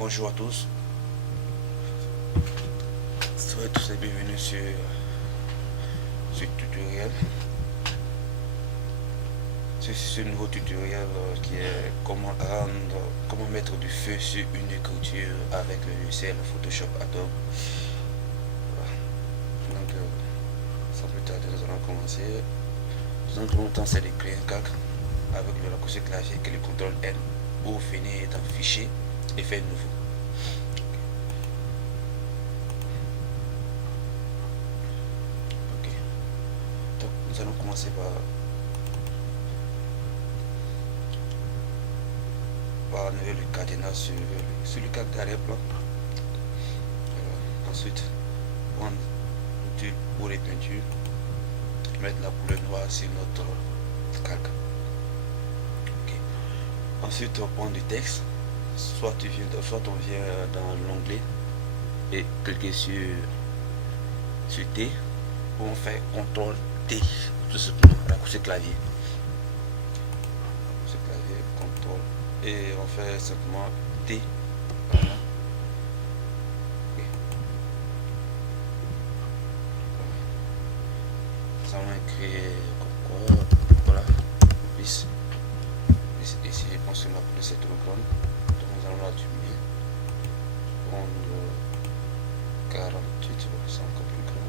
Bonjour à tous, soyez tous les bienvenus sur ce tutoriel, sur ce nouveau tutoriel qui est comment mettre du feu sur une écriture avec le logiciel Photoshop Adobe. Voilà. Donc sans plus tarder, nous allons commencer. Donc le temps c'est de créer un calque avec le raccourci clavier que le CTRL N pour finir dans fichier et faire nouveau. Ok. Donc nous allons commencer par enlever le cadenas sur le calque d'arrière-plan. Ensuite, prendre l'outil pour les peintures, mettre la couleur noire sur notre calque. Okay. Ensuite, on prend du texte, soit on vient dans l'onglet et cliquer sur T, ou on fait CTRL T, tout simplement, raccourci clavier. CTRL, et on fait simplement T. Voilà. Okay. Ça va écrire comme quoi, voilà, ici je pense que la police c'est trop grande, donc nous allons la diminuer, prendre 48, c'est encore plus grand,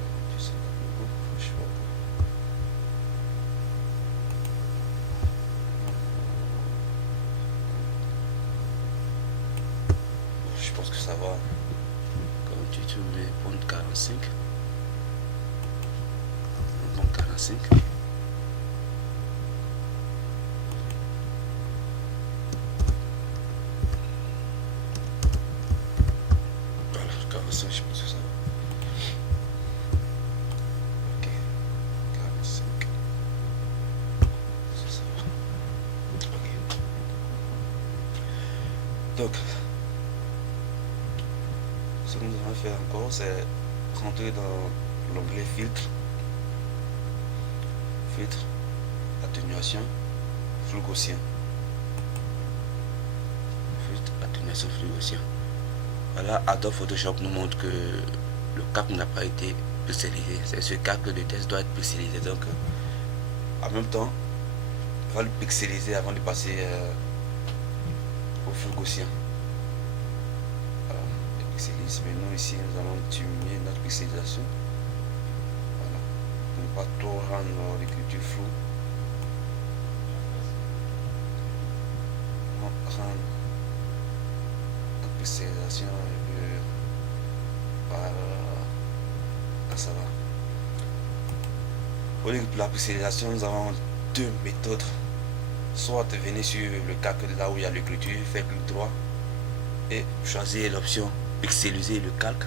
48 c'est encore plus grand, je sais pas. Je pense que ça va, 48 je vais prendre 45. 45. Voilà, 45, je pense que ça va. Ok, 45. Ça va. Ok. Donc, ce que nous allons faire encore, c'est rentrer dans l'onglet filtre. Filtre, atténuation, flou gaussien. Filtre, atténuation, flou gaussien. Voilà, Adobe Photoshop nous montre que le calque n'a pas été pixelisé. C'est ce calque de test doit être pixelisé. Donc, en même temps, on va le pixeliser avant de passer au flou gaussien. Voilà, le pixelise. Mais nous, ici, nous allons diminuer notre pixelisation. Pas trop rendre l'écriture floue, rendre la pixelisation ça va. Pour la pixelisation, nous avons deux méthodes. Soit venir sur le calque là où il y a l'écriture, faire clic droit et choisir l'option pixeliser le calque,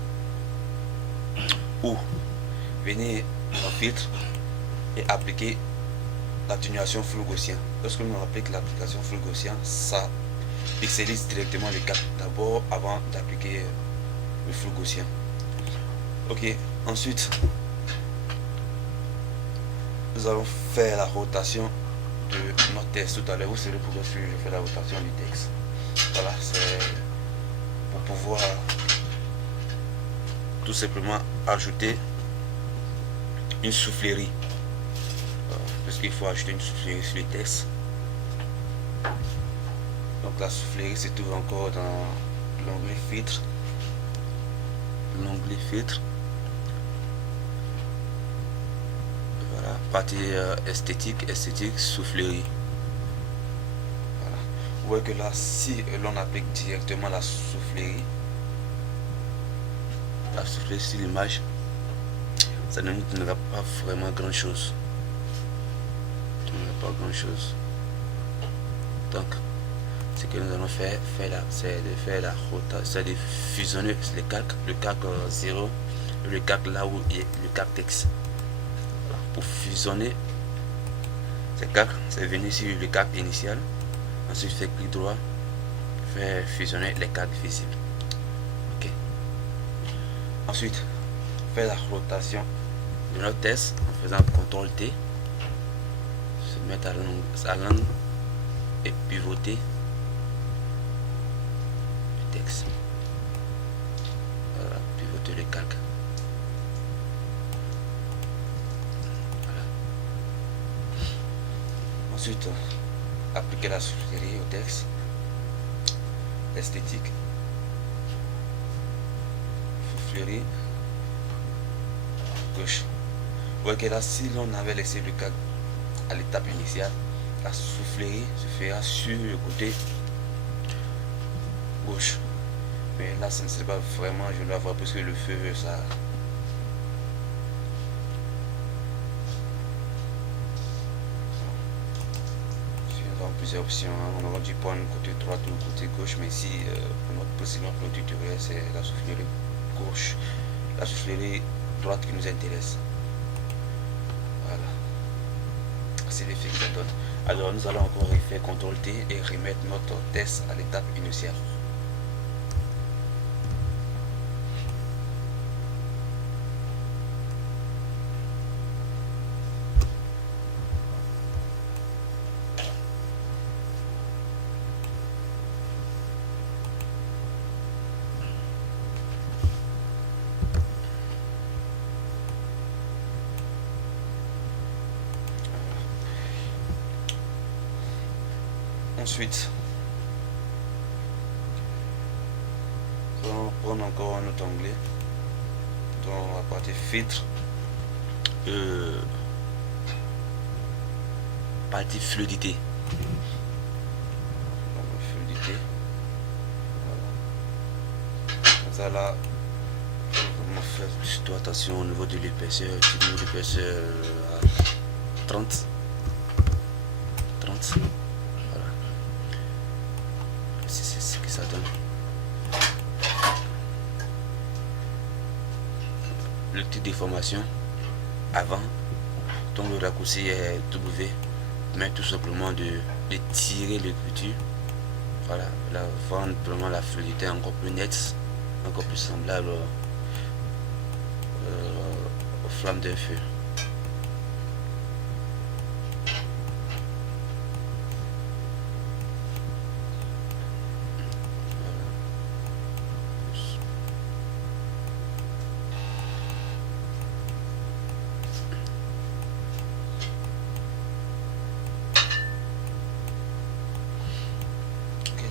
ou venir en filtre et appliquer l'atténuation flou gaussien. Lorsque nous appliquons l'application flou gaussien, ça pixelise directement le calque d'abord avant d'appliquer le flou gaussien. Ok, ensuite nous allons faire la rotation de notre texte. Tout à l'heure vous serez pour que je fais la rotation du texte. Voilà, c'est pour pouvoir tout simplement ajouter une soufflerie, parce qu'il faut ajouter une soufflerie sur les textes. Donc la soufflerie se trouve encore dans l'onglet filtre, voilà, partie esthétique, soufflerie. Voilà, vous voyez que là, si l'on applique directement la soufflerie sur l'image, ça ne nous donnera pas vraiment grand chose. Donc, ce que nous allons faire là, c'est de faire la rotation, c'est de fusionner le calque 0 et le calque là où il y a le calque texte. Voilà. Pour fusionner ces calques, c'est venir sur le calque initial, ensuite faire clic droit, faire fusionner les calques visibles. Ok. Ensuite, faire la rotation de notre test en faisant CTRL T, se mettre à l'angle et pivoter texte. Voilà, pivoter le calque. Voilà. Ensuite, appliquer la soufflerie au texte. Esthétique. Soufflerie. Gauche. Vous voyez que là, si l'on avait laissé le calque à l'étape initiale, la soufflerie se fera sur le côté gauche. Mais là, ce ne serait pas vraiment, je dois voir puisque le feu, ça. Nous avons plusieurs options. On aurait dû prendre côté droit ou côté gauche, mais ici, pour notre précédent tutoriel, c'est la soufflerie gauche, la soufflerie droite qui nous intéresse. Voilà. C'est l'effet que ça donne. Alors nous allons encore faire CTRL T et remettre notre test à l'étape initiale. Ensuite, nous allons prendre encore un autre onglet dans la partie filtre, partie fluidité. Donc, fluidité. Voilà. Là, on va faire plutôt attention au niveau de l'épaisseur. Tu mets l'épaisseur à 30. Voilà. C'est ce que ça donne. Le type de formation avant, donc le raccourci est W, mais tout simplement de tirer l'écriture. Voilà, là rendre vraiment la fluidité encore plus nette, encore plus semblable aux flammes d'un feu.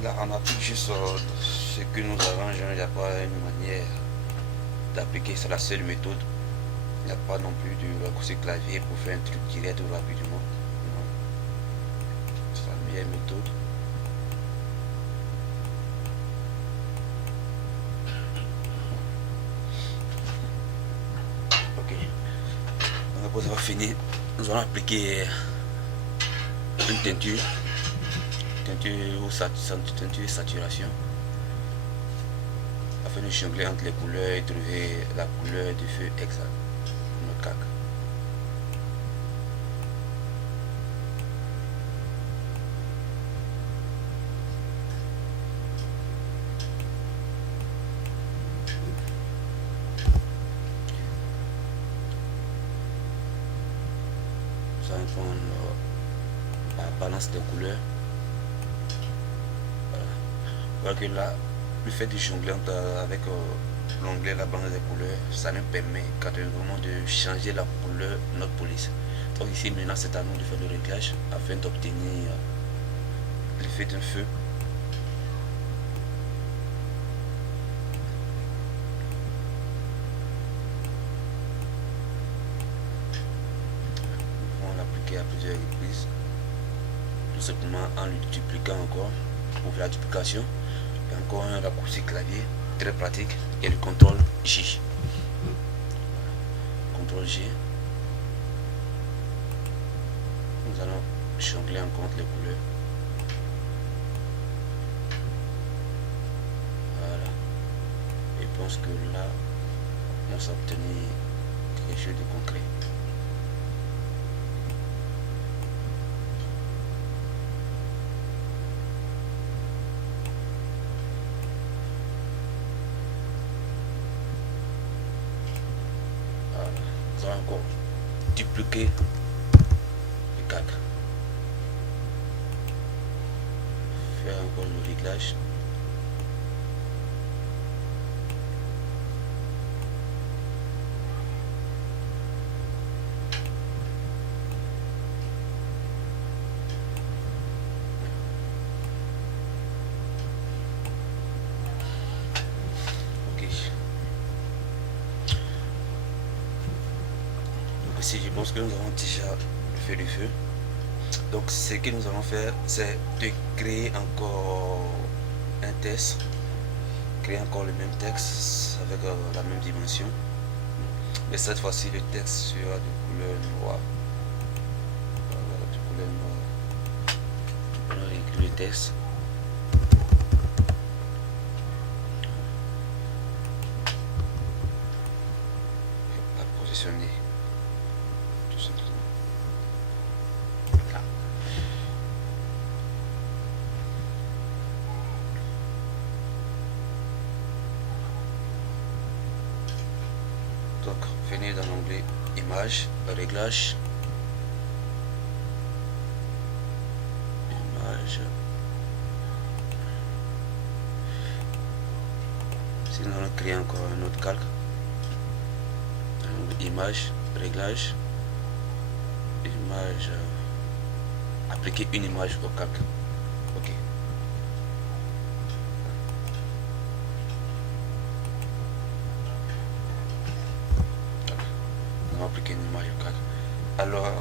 Là, on applique juste ce que nous arrangeons. Il n'y a pas une manière d'appliquer, c'est la seule méthode. Il n'y a pas non plus de raccourci clavier pour faire un truc direct ou rapidement. Non. C'est la meilleure méthode. Ok. Donc après avoir fini, nous allons appliquer une teinture ou saturation afin de jongler entre les couleurs et trouver la couleur du feu exact de notre calque. Nous allons prendre la balance des couleurs. Voilà que là, le fait de jongler avec l'onglet la balance des couleurs, ça nous permet carrément de changer la couleur de notre police. Donc ici maintenant c'est à nous de faire le réglage afin d'obtenir l'effet d'un feu. Nous pouvons l'appliquer à plusieurs reprises, tout simplement en le dupliquant encore pour faire la duplication. Et encore un raccourci clavier très pratique et le CTRL J. CTRL J. Nous allons jongler encore les couleurs. Voilà. Et je pense que là, on va obtenir quelque chose de concret. Nous allons encore dupliquer le calque, faire encore le réglage. Ici, je pense que nous avons déjà fait le feu. Donc, ce que nous allons faire, c'est de créer encore un test, créer encore le même texte avec la même dimension. Mais cette fois-ci, le texte sera de couleur noire. Voilà, de couleur noire. On va écrire le texte. Pas positionner. Tout simplement. Là. Donc, venez dans l'onglet Images, Réglages. Images. Si nous allons créer encore un autre calque, Images, Réglages, Image, appliquer une image au calque. Ok. On va appliquer une image au calque. Alors,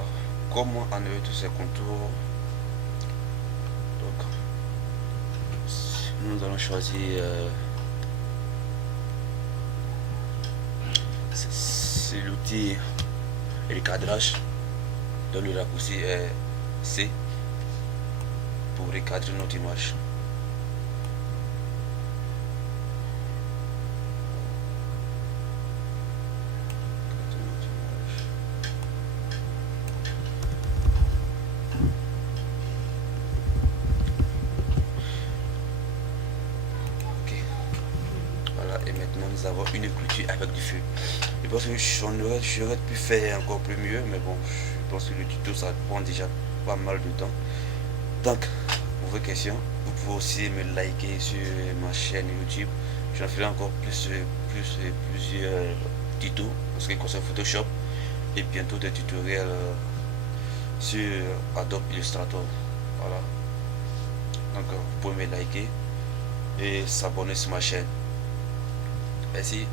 comment enlever tous ces contours? Donc, nous allons choisir c'est l'outil et le cadrage, dont le raccourci est C pour recadrer notre image. Et maintenant nous avons une écriture avec du feu. Je pense que j'aurais pu faire encore plus mieux, mais bon, je pense que le tuto ça prend déjà pas mal de temps. Donc, pour vos questions, vous pouvez aussi me liker sur ma chaîne YouTube. J'en ferai encore plusieurs tutos en ce qui concerne Photoshop et bientôt des tutoriels sur Adobe Illustrator. Voilà. Donc, vous pouvez me liker et s'abonner sur ma chaîne. Merci.